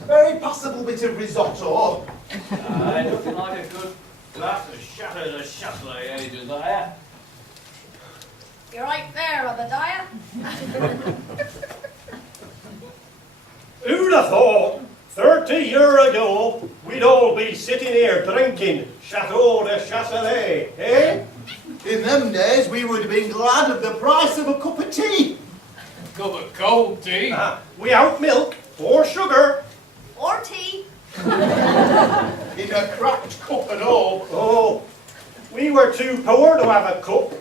Very passable bit of risotto. Nothing like a good glass of Chateau de Châtelet, eh, Josiah? You're right there, Obadiah. Who'd have thought 30 years ago we'd all be sitting here drinking Chateau de Châtelet, eh? In them days, we would have been glad of the price of a cup of tea. Cup of cold tea. Without milk or sugar. Or tea. In a cracked cup and all. Oh, we were too poor to have a cup.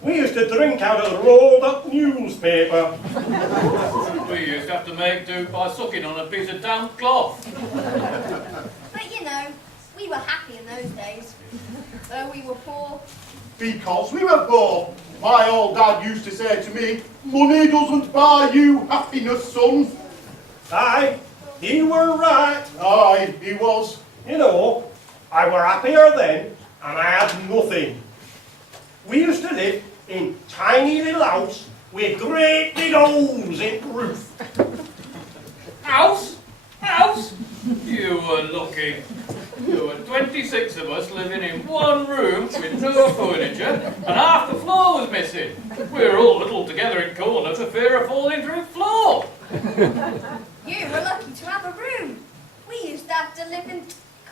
We used to drink out of rolled up newspaper. We used to have to make do by sucking on a piece of damp cloth. But you know, we were happy in those days. Though we were poor. Because we were poor. My old dad used to say to me, money doesn't buy you happiness, son. Aye, he were right. Aye, he was. You know, I were happier then, and I had nothing. We used to live in tiny little house with great big holes in the roof. House? House? You were lucky. There were 26 of us living in one room with no furniture, and half the floor was missing. We were all huddled together in corners for fear of falling through the floor. You were lucky to have a room. We used to have to live in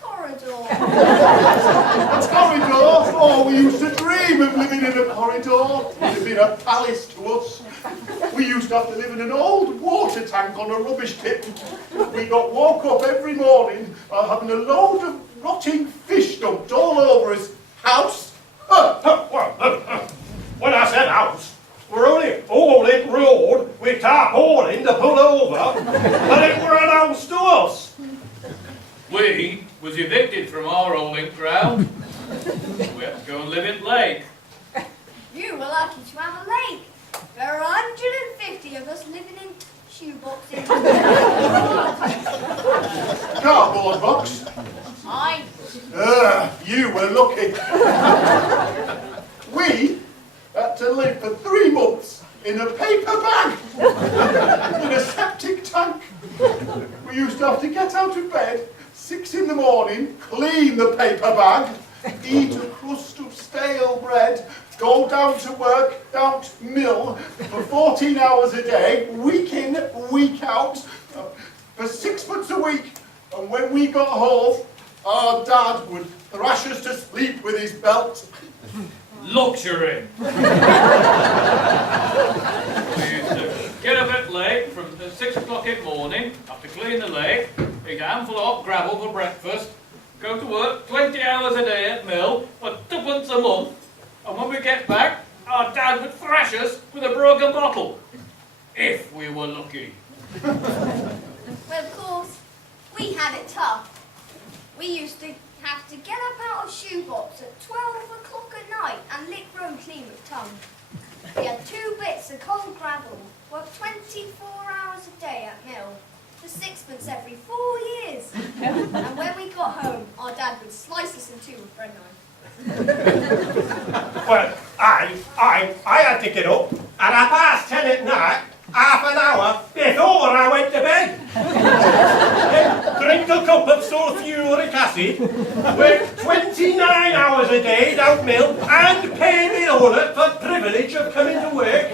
corridor. A corridor? Oh, we used to dream of living in a corridor. It would have been a palace to us. We used to have to live in an old water tank on a rubbish tip. We got woke up every morning by having a load of rotting fish dumped all over us. House? When I said house, we're only all in road with tarpaulin to pull over, but it were an house to us. We was evicted from our holding ground. We had to go and live in Lake. You were lucky to have a lake. There were 150 of us living in shoeboxes. Cardboard box? Aye. You were lucky. We had to live for 3 months in a paper bag in a septic tank. We used to have to get out of bed 6 in the morning, clean the paper bag, eat a crust of stale bread, go down to work, down to mill for 14 hours a day, week in, week out, for 6 months a week. And when we got home, our dad would thrash us to sleep with his belt. Luxury. We used to get up at late from 6 o'clock in the morning, have to clean the lake, eat a handful of hot gravel for breakfast, go to work 20 hours a day at mill for 2pence a month, and when we get back, our dad would thrash us with a broken bottle. If we were lucky. Well, of course, we had it tough. We used to have to get up out of shoebox at 12 o'clock at night and lick room clean with tongue. We had 2 bits of cold gravel, worked 24 hours a day at mill, for 6pence every 4 years. And when we got home, our dad would slice us in 2 with bread knife. Well, I had to get up at 10:30 at night, half an hour before I went to bed. Then drink a cup of sulfuric acid, work 29 hours a day down mill, and pay the owner for privilege of coming to work.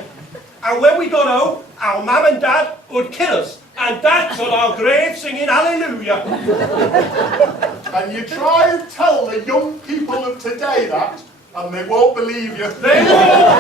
And when we got home, our mum and dad would kill us and dance on our grave singing hallelujah. And you try and tell the young people of today that, and they won't believe you. They won't.